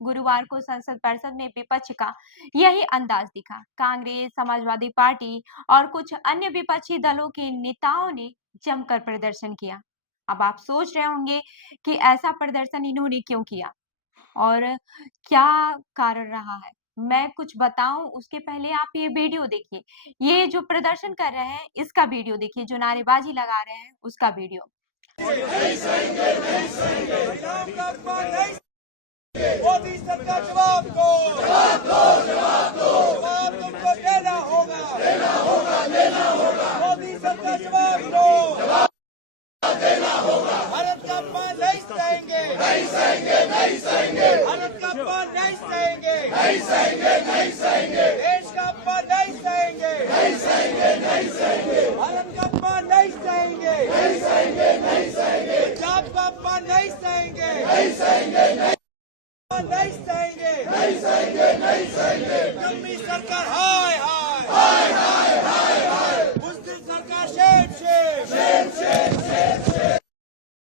गुरुवार को संसद परिषद में विपक्ष का यही अंदाज दिखा। कांग्रेस, समाजवादी पार्टी और कुछ अन्य विपक्षी दलों के नेताओं ने जमकर प्रदर्शन किया। अब आप सोच रहे होंगे कि ऐसा प्रदर्शन इन्होंने क्यों किया और क्या कारण रहा है। मैं कुछ बताऊं उसके पहले आप ये वीडियो देखिए। ये जो प्रदर्शन कर रहे हैं इसका वीडियो देखिए, जो नारेबाजी लगा रहे हैं उसका वीडियो। मोदी सरकार जवाब दो, जवाब दो, जवाब दो, जवाब तुमको देना होगा, देना होगा, देना होगा। मोदी सरकार जवाब दो, जवाब देना होगा। भारत का अपमान नहीं सहेंगे, नहीं सहेंगे, नहीं सहेंगे। भारत का अपमान नहीं सहेंगे, नहीं सहेंगे, नहीं सहेंगे। देश का अपमान नहीं सहेंगे, नहीं सहेंगे, नहीं सहेंगे। भारत का अपमान नहीं सहेंगे, नहीं सहेंगे, नहीं सहेंगे। पंजाब का अपमान नहीं सहेंगे, नहीं सहेंगे, नहीं नहीं सहेंगे, नहीं सहेंगे, नहीं सहेंगे। कम्मी सरकार हाय हाय, हाय हाय, हाय हाय। बुज़दिल सरकार shame shame, shame shame, shame shame.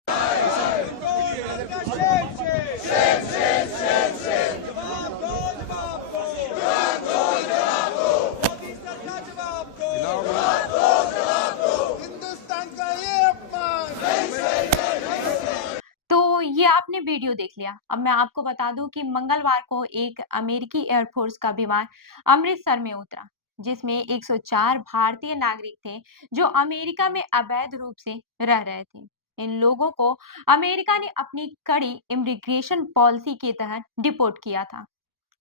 Control सरकार shame shame, shame shame, shame shame. जवाब दो, जवाब दो, जवाब दो, जवाब दो। मोदी सरकार जवाब दो, जवाब दो, जवाब दो। हिंदुस्तान का ये अपमान नहीं सहेंगे, नहीं सहेंगे। तो ये आपने वीडियो देख लिया। अब मैं आपको बता दूं कि मंगलवार को एक अमेरिकी एयरफोर्स का विमान अमृतसर में उतरा, जिसमें 104 भारतीय नागरिक थे जो अमेरिका में अवैध रूप से रह रहे थे। इन लोगों को अमेरिका ने अपनी कड़ी इमिग्रेशन पॉलिसी के तहत डिपोर्ट किया था।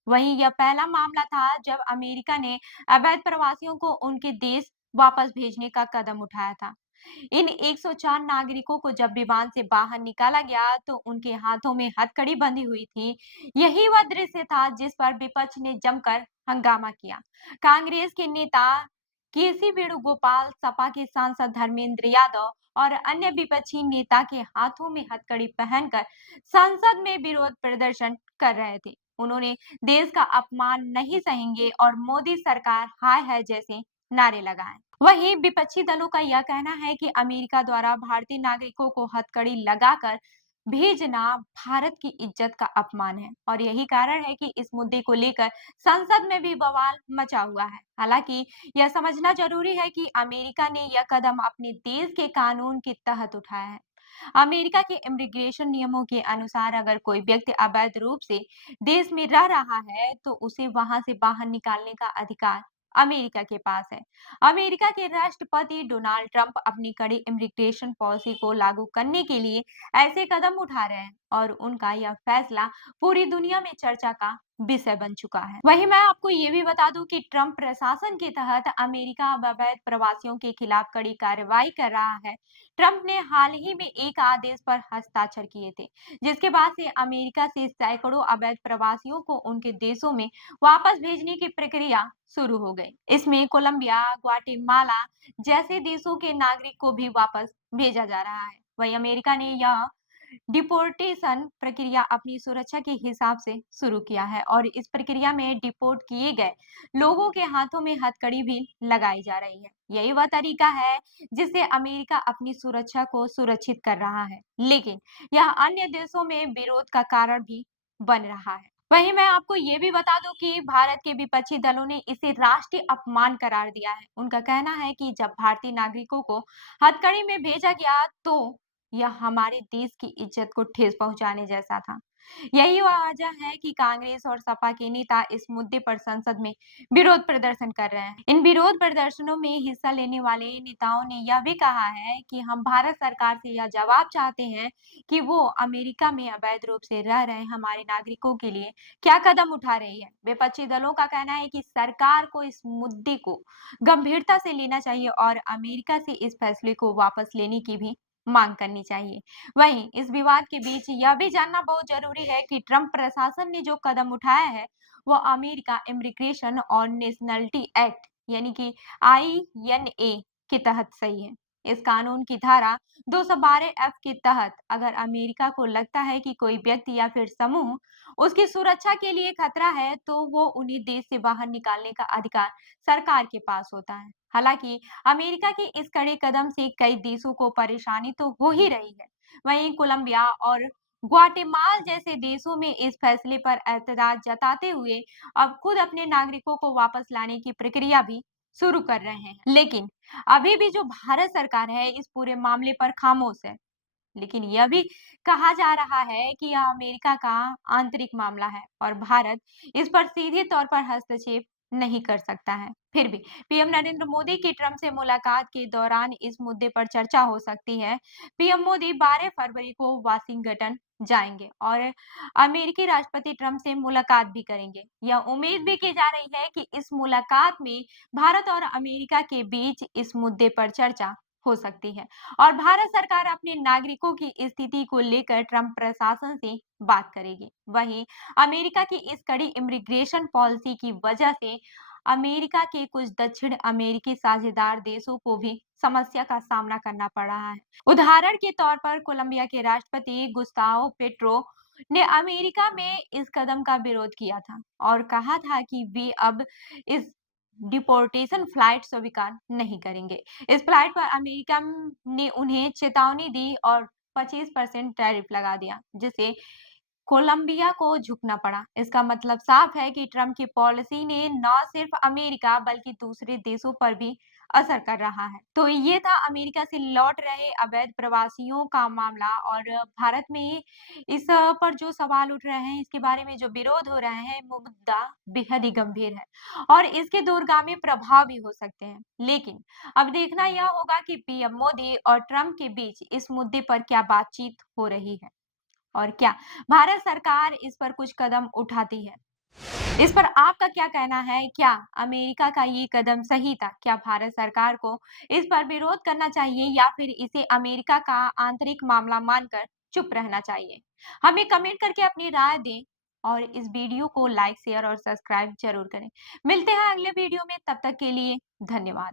वहीं यह पहला मामला था जब अमेरिका ने अवैध प्रवासियों को उनके देश वापस भेजने का कदम उठाया था। इन 104 नागरिकों को जब विमान से बाहर निकाला गया तो उनके हाथों में हथकड़ी बंधी हुई थी। यही वह दृश्य था जिस पर विपक्ष ने जमकर हंगामा किया। कांग्रेस के नेता केसी वेणुगोपाल, सपा के सांसद धर्मेंद्र यादव और अन्य विपक्षी नेता के हाथों में हथकड़ी पहनकर संसद में विरोध प्रदर्शन कर रहे थे। उन्होंने देश का अपमान नहीं सहेंगे और मोदी सरकार हाय है जैसे नारे लगाए। वहीं विपक्षी दलों का यह कहना है कि अमेरिका द्वारा भारतीय नागरिकों को हथकड़ी लगाकर भेजना भारत की इज्जत का अपमान है और यही कारण है कि इस मुद्दे को लेकर संसद में भी बवाल मचा हुआ है। हालांकि यह समझना जरूरी है कि अमेरिका ने यह कदम अपने देश के कानून के तहत उठाया है। अमेरिका के इमिग्रेशन नियमों के अनुसार अगर कोई व्यक्ति अवैध रूप से देश में रह रहा है तो उसे वहां से बाहर निकालने का अधिकार अमेरिका के पास है। अमेरिका के राष्ट्रपति डोनाल्ड ट्रंप अपनी कड़ी इमिग्रेशन पॉलिसी को लागू करने के लिए ऐसे कदम उठा रहे हैं और उनका यह फैसला पूरी दुनिया में चर्चा का विषय बन चुका है। वहीं मैं आपको ये भी बता दूं कि ट्रंप प्रशासन के तहत अमेरिका अब अवैध प्रवासियों के खिलाफ कड़ी कार्रवाई कर रहा है। ट्रंप ने हाल ही में एक आदेश पर हस्ताक्षर किए थे, जिसके बाद से अमेरिका से सैकड़ों अवैध प्रवासियों को उनके देशों में वापस भेजने की प्रक्रिया शुरू हो गई। इसमें कोलंबिया, ग्वाटेमाला जैसे देशों के नागरिक को भी वापस भेजा जा रहा है। वहीं अमेरिका ने यह डिपोर्टेशन प्रक्रिया अपनी सुरक्षा के हिसाब से शुरू किया है और इस प्रक्रिया में डिपोर्ट किए गए लोगों के हाथों में हथकड़ी भी लगाई जा रही है। यही वह तरीका है जिससे अमेरिका अपनी सुरक्षा को सुरक्षित कर रहा है, लेकिन यह अन्य देशों में विरोध का कारण भी बन रहा है। वहीं मैं आपको ये भी बता दूं कि भारत के विपक्षी दलों ने इसे राष्ट्रीय अपमान करार दिया है। उनका कहना है कि जब भारतीय नागरिकों को हथकड़ी में भेजा गया तो यह हमारे देश की इज्जत को ठेस पहुंचाने जैसा था। यही वह वजह है कि कांग्रेस और सपा के नेता इस मुद्दे पर संसद में विरोध प्रदर्शन कर रहे हैं। इन विरोध प्रदर्शनों में हिस्सा लेने वाले नेताओं ने यह भी कहा है कि हम भारत सरकार से यह जवाब चाहते हैं कि वो अमेरिका में अवैध रूप से रह रहे हमारे नागरिकों के लिए क्या कदम उठा रही है। विपक्षी दलों का कहना है कि सरकार को इस मुद्दे को गंभीरता से लेना चाहिए और अमेरिका से इस फैसले को वापस लेने की भी मांग करनी चाहिए। वहीं इस विवाद के बीच यह भी जानना बहुत जरूरी है कि ट्रंप प्रशासन ने जो कदम उठाया है वह अमेरिका इमिग्रेशन और नेशनलिटी एक्ट यानी कि INA के तहत सही है। इस कानून की धारा 212F के तहत अगर अमेरिका को लगता है कि कोई व्यक्ति या फिर समूह उसकी सुरक्षा के लिए खतरा है तो वो उन्हें देश से बाहर निकालने का अधिकार सरकार के पास होता है। हालांकि अमेरिका के इस कड़े कदम से कई देशों को परेशानी तो हो ही रही है। वहीं कोलंबिया और ग्वाटेमाल जैसे देशों में इस फैसले पर ऐतराज जताते हुए अब खुद अपने नागरिकों को वापस लाने की प्रक्रिया भी शुरू कर रहे हैं। लेकिन अभी भी जो भारत सरकार है इस पूरे मामले पर खामोश है। लेकिन यह भी कहा जा रहा है कि यह अमेरिका का आंतरिक मामला है और भारत इस पर सीधे तौर पर हस्तक्षेप नहीं कर सकता है। फिर भी पीएम नरेंद्र मोदी की ट्रंप से मुलाकात के दौरान इस मुद्दे पर चर्चा हो सकती है। पीएम मोदी 12 फरवरी को वाशिंगटन जाएंगे और अमेरिकी राष्ट्रपति ट्रंप से मुलाकात भी करेंगे। यह उम्मीद भी की जा रही है कि इस मुलाकात में भारत और अमेरिका के बीच इस मुद्दे पर चर्चा हो सकती है और भारत सरकार अपने नागरिकों की स्थिति को लेकर ट्रंप प्रशासन से बात करेगी। वहीं अमेरिका की इस कड़ी इमिग्रेशन पॉलिसी की वजह से अमेरिका के कुछ दक्षिण अमेरिकी साझेदार देशों को भी समस्या का सामना करना पड़ रहा है। उदाहरण के तौर पर कोलंबिया के राष्ट्रपति गुस्ताव पेट्रो ने अमेरिका में इस कदम का विरोध किया था और कहा था कि वे अब इस डिपोर्टेशन फ्लाइट स्वीकार नहीं करेंगे। इस फ्लाइट पर अमेरिका ने उन्हें चेतावनी दी और 25% टैरिफ लगा दिया, जिससे कोलंबिया को झुकना पड़ा। इसका मतलब साफ है कि ट्रंप की पॉलिसी ने न सिर्फ अमेरिका बल्कि दूसरे देशों पर भी असर कर रहा है। तो ये था अमेरिका से लौट रहे अवैध प्रवासियों का मामला और भारत में इस पर जो सवाल उठ रहे हैं, इसके बारे में जो विरोध हो रहे हैं, वो मुद्दा बेहद ही गंभीर है और इसके दूरगामी प्रभाव भी हो सकते हैं। लेकिन अब देखना यह होगा कि पीएम मोदी और ट्रंप के बीच इस मुद्दे पर क्या बातचीत हो रही है और क्या भारत सरकार इस पर कुछ कदम उठाती है। इस पर आपका क्या कहना है? क्या अमेरिका का ये कदम सही था? क्या भारत सरकार को इस पर विरोध करना चाहिए या फिर इसे अमेरिका का आंतरिक मामला मानकर चुप रहना चाहिए? हमें कमेंट करके अपनी राय दें और इस वीडियो को लाइक, शेयर और सब्सक्राइब जरूर करें। मिलते हैं अगले वीडियो में, तब तक के लिए धन्यवाद।